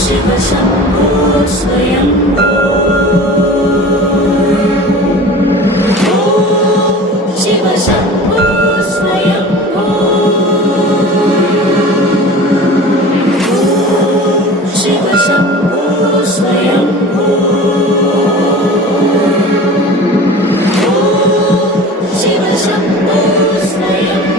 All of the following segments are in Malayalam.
शिव शम्भो स्वयम्भो शिव शम्भो स्वयम्भो शिव शम्भो स्वयम्भो शिव शम्भो स्वयम्भो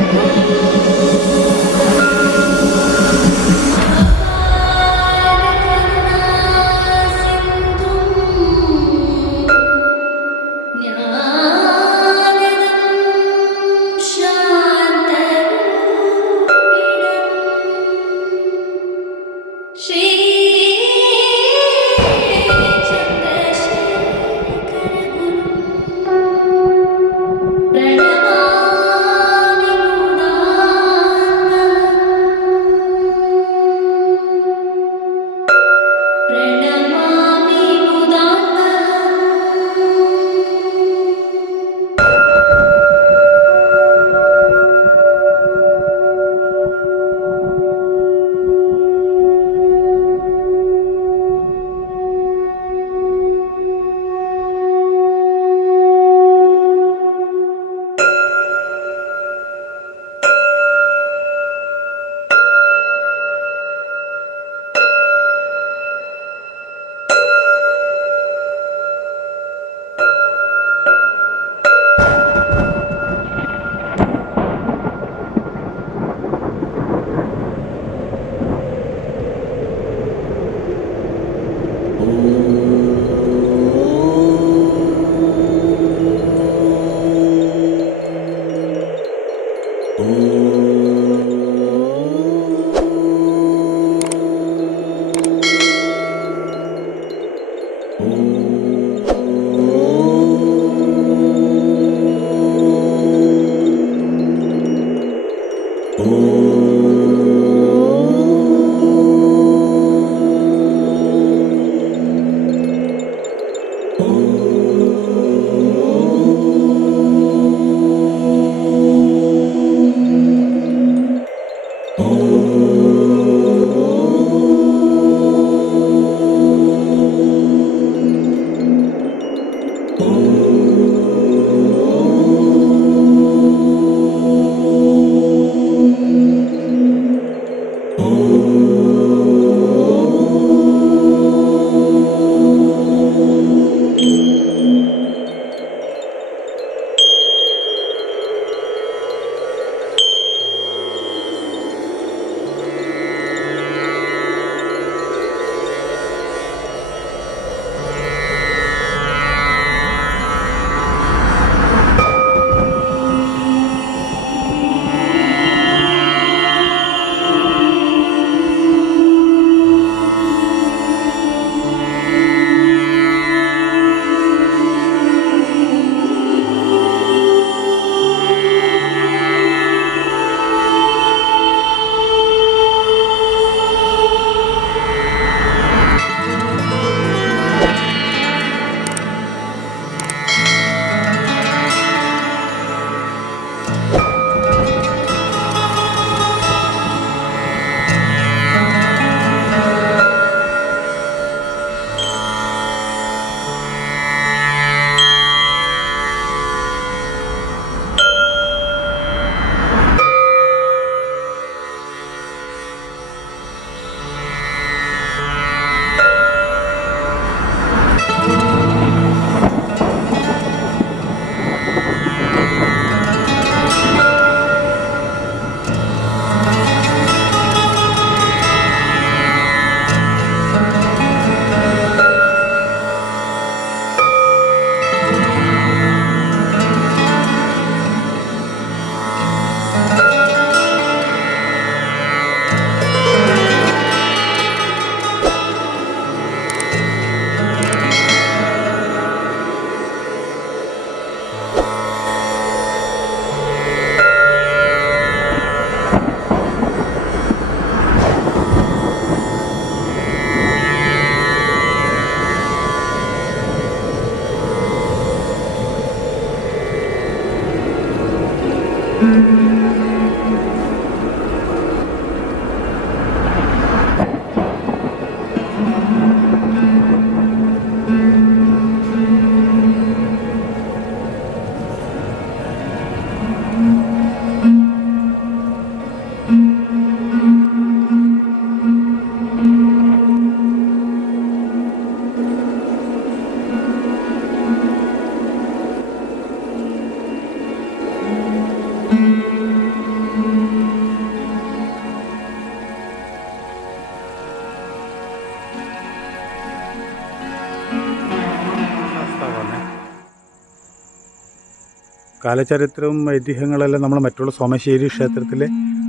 കാലചരിത്രവും ഐതിഹ്യങ്ങളെല്ലാം നമ്മൾ മറ്റുള്ള സോമേശ്വരി ക്ഷേത്രത്തിലെ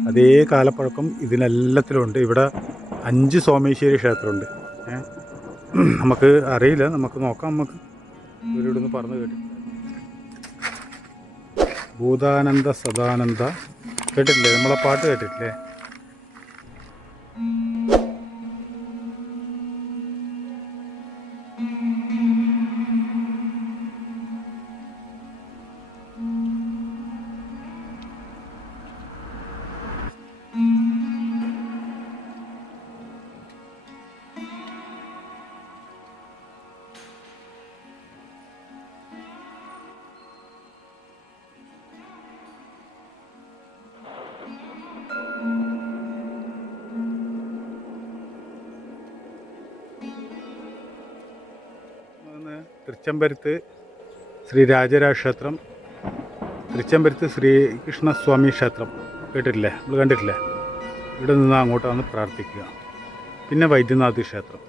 അതേ കാലപ്പഴക്കം ഇതിനെല്ലാത്തിലും ഉണ്ട്. ഇവിടെ 5 സോമേശ്വരി ക്ഷേത്രമുണ്ട്. നമുക്ക് അറിയില്ല, നമുക്ക് നോക്കാം. നമുക്ക് ഇവരോടൊന്ന് പറഞ്ഞു കേട്ടു. ഭൂതാനന്ദ സദാനന്ദ കേട്ടിട്ടില്ലേ? നമ്മളെ പാട്ട് കേട്ടിട്ടില്ലേ? തൃച്ചംബരത്ത് ശ്രീ രാജരാജ ക്ഷേത്രം, തൃച്ചംബരത്ത് ശ്രീകൃഷ്ണസ്വാമി ക്ഷേത്രം കേട്ടിട്ടില്ലേ? നമ്മൾ കണ്ടിട്ടില്ലേ? ഇവിടെ നിന്ന് അങ്ങോട്ടാണ് പ്രാർത്ഥിക്കുക. പിന്നെ വൈദ്യനാഥ് ക്ഷേത്രം.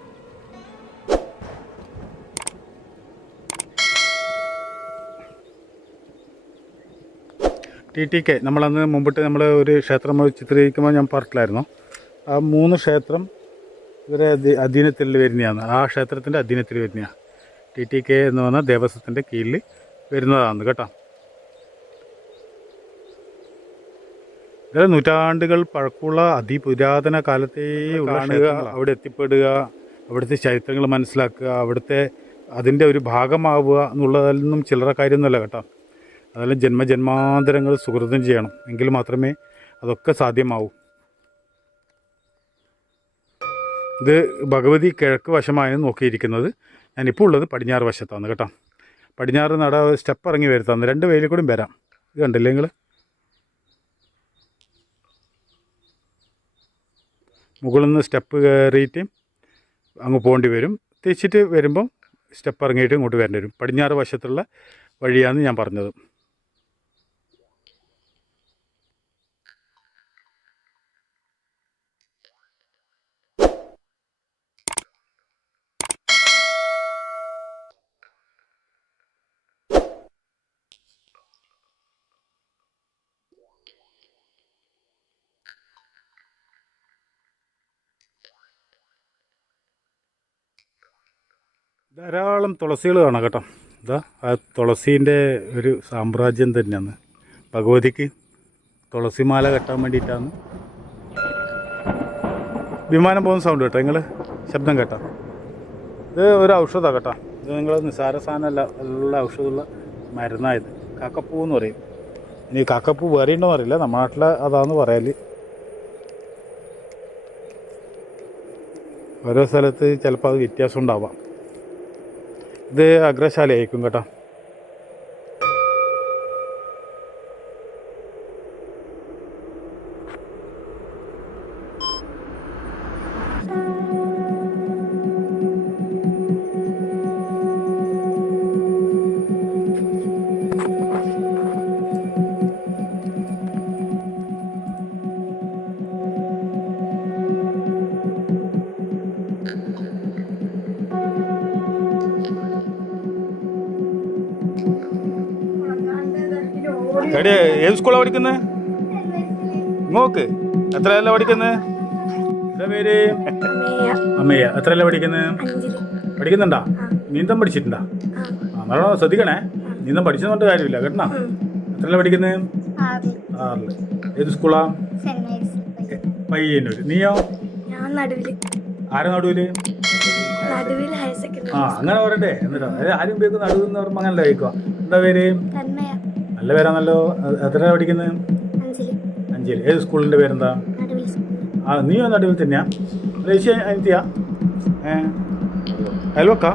TTK നമ്മളന്ന് മുമ്പിട്ട് നമ്മൾ ഒരു ക്ഷേത്രം ചിത്രീകരിക്കുമ്പോൾ ഞാൻ പറഞ്ഞില്ലായിരുന്നു, ആ 3 ക്ഷേത്രം ഇവരെ അധീനത്തിൽ വരുന്നതാണ്. ആ ക്ഷേത്രത്തിൻ്റെ അധീനത്തിൽ വരുന്നതാണ്. TTK എന്ന് പറഞ്ഞാൽ ദേവസ്വത്തിൻ്റെ കീഴിൽ വരുന്നതാണ് കേട്ടോ. ഇത് നൂറ്റാണ്ടുകൾ പഴക്കമുള്ള അതിപുരാതന കാലത്തേ കാണുക, അവിടെ എത്തിപ്പെടുക, അവിടുത്തെ ചരിത്രങ്ങൾ മനസ്സിലാക്കുക, അവിടുത്തെ അതിൻ്റെ ഒരു ഭാഗമാവുക എന്നുള്ളതൊന്നും ചില്ലറ കാര്യമൊന്നുമല്ല കേട്ടോ. അതെല്ലാം ജന്മജന്മാന്തരങ്ങൾ സുഹൃതം ചെയ്യണം, എങ്കിൽ മാത്രമേ അതൊക്കെ സാധ്യമാവൂ. ഇത് ഭഗവതി കിഴക്ക് വശമാണ് നോക്കിയിരിക്കുന്നത്. ഞാനിപ്പോൾ ഉള്ളത് പടിഞ്ഞാറ് വശത്താണ് കേട്ടോ. പടിഞ്ഞാറ് നട സ്റ്റെപ്പ് ഇറങ്ങി വരുത്താണ്. 2 വഴിയിൽ കൂടി വരാം. ഇത് കണ്ടില്ലേ നിങ്ങൾ? മുകളിൽ നിന്ന് സ്റ്റെപ്പ് കയറിയിട്ട് അങ്ങ് പോകേണ്ടി വരും. തിരിച്ചിട്ട് വരുമ്പം സ്റ്റെപ്പ് ഇറങ്ങിയിട്ട് ഇങ്ങോട്ട് വരേണ്ടി വരും. പടിഞ്ഞാറ് വശത്തുള്ള വഴിയാണ് ഞാൻ പറഞ്ഞത്. ധാരാളം തുളസികൾ കാണാം കേട്ടോ. ഇതാ ആ തുളസീൻ്റെ ഒരു സാമ്രാജ്യം തന്നെയാണ്. ഭഗവതിക്ക് തുളസിമാല കെട്ടാൻ വേണ്ടിയിട്ടാണ്. വിമാനം പോകുന്ന സൗണ്ട് കേട്ടോ, നിങ്ങൾ ശബ്ദം കേട്ടോ. ഇത് ഒരു ഔഷധമാണ് കേട്ടോ. ഇത് നിങ്ങൾ നിസ്സാര സാധനമല്ല, നല്ല ഔഷധമുള്ള മരുന്നായത്. കാക്കപ്പൂ എന്ന് പറയും. ഇനി കാക്കപ്പൂ വേറെ ഉണ്ടോ അറിയില്ല, നമ്മുടെ നാട്ടിൽ അതാന്ന് പറയൽ. ഓരോ സ്ഥലത്ത് ചിലപ്പോൾ അത് വ്യത്യാസം ഉണ്ടാവാം. ഇത് അഗ്രശാലയായിരിക്കും കേട്ടോ. എടി ഏത് സ്കൂളാണ് പഠിക്കുന്നത്? നോക്ക് എത്രയല്ല പഠിക്കുന്നത്? എന്താ പേര്? അമ്മയ്യ. എത്രയല്ല പഠിക്കുന്നത്? പഠിക്കുന്നുണ്ടാ? നീന്തം പഠിച്ചിട്ടുണ്ടാ? നല്ലോണം ശ്രദ്ധിക്കണേ. നീന്തം പഠിച്ചെന്നുകൊണ്ട് കാര്യമില്ല കേട്ടോ. എത്രയല്ല പഠിക്കുന്നത്? 6. ഏത് സ്കൂളാ? പയ്യന്നൂർ. നീയോ? ആരാ നടുവില്? അങ്ങനെ പറയട്ടെ. എന്നിട്ടോ ആരും ഉപയോഗിക്കുന്ന നടുവെന്ന് പറയുമ്പോൾ അങ്ങനല്ല കഴിക്കുക. എന്താ പേര്? നല്ല പേരാണല്ലോ. എത്ര പഠിക്കുന്നത്? 5. ഏത് സ്കൂളിൻ്റെ പേരെന്താ? നീയോ നടുവിൽ തന്നെയാ? ദേശീയ അനിത്യാ? അയൽവക്കാ?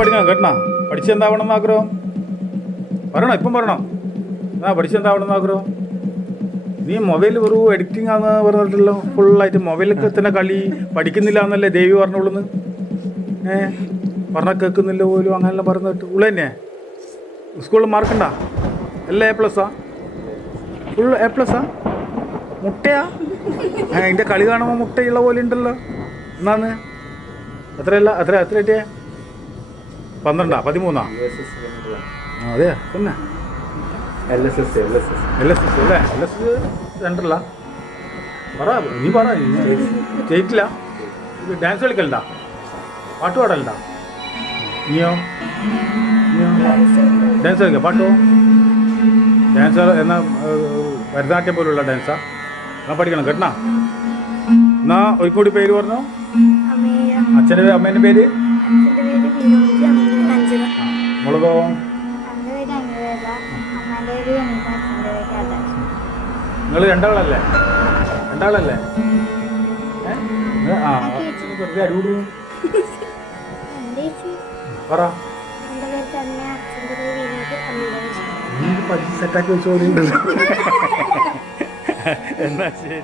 പഠിക്കണം കേട്ടോ. പഠിച്ചെന്താവണം എന്ന് ആഗ്രഹം? പറയണോ? ഇപ്പം പറയണോ? പഠിച്ചെന്താവണം എന്ന് ആഗ്രഹം? നീ മൊബൈൽ വെറും എഡിറ്റിംഗ് ആണെന്ന് പറഞ്ഞിട്ടല്ലോ. ഫുള്ളായിട്ട് മൊബൈലൊക്കെ തന്നെ കളി. പഠിക്കുന്നില്ല എന്നല്ലേ ദേവി പറഞ്ഞോളൂന്ന്. പറഞ്ഞാൽ കേൾക്കുന്നില്ല പോലും. അങ്ങനെല്ലാം പറഞ്ഞിട്ട് ഉള്ള തന്നെ. സ്കൂളിൽ മാർക്കുണ്ടാ? എല്ലാം A+ആ? ഫുൾ A+ആ? മുട്ടയാ? അതിൻ്റെ കളി കാണുമ്പോൾ മുട്ടയുള്ള പോലെ ഉണ്ടല്ലോ. എന്നാന്ന് എത്രയല്ല? എത്ര കിട്ടിയേ? 12 13? അതെയാ? പിന്നെ LSS. എൽ എസ് എസ് അല്ലേ? എൽ എസ് സെൻറ്ററില്ല. പറ, നീ പറ. സ്റ്റേറ്റില്ല. ഡാൻസ് കളിക്കലുണ്ടാ? പാട്ട് പാടലുണ്ടാ? നീയോ? ഡാൻസ് കളിക്കാം. പാട്ടോ? ഡാൻസ് എന്നാ ഭരതനാട്യം പോലുള്ള ഡാൻസാ? എന്നാ പഠിക്കണം കേട്ടണ. എന്നാ ഒരു കൂടി പേര് പറഞ്ഞു. അച്ഛൻ്റെ അമ്മേൻ്റെ പേര്? മോളതോ? നിങ്ങൾ രണ്ടാളല്ലേ? ആ വെറുതെ അരൂട് പറ. നീ പഠിച്ച് സെറ്റാക്കി വെച്ചോളൂ. എന്നാ ശരി.